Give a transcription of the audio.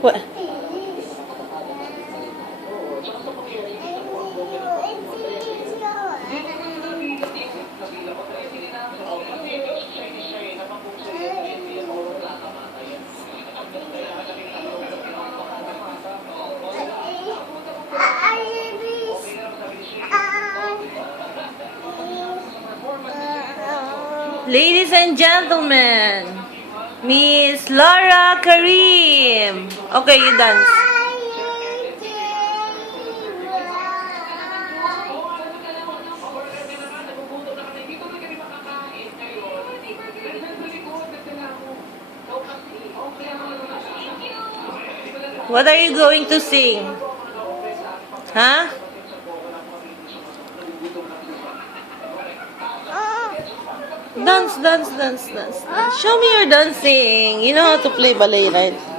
What? Ladies and gentlemen, Miss Laura Karim. Okay, you dance. What are you going to sing? Huh? Dance, dance, dance, dance, dance. Show me your dancing. You know how to play ballet, right?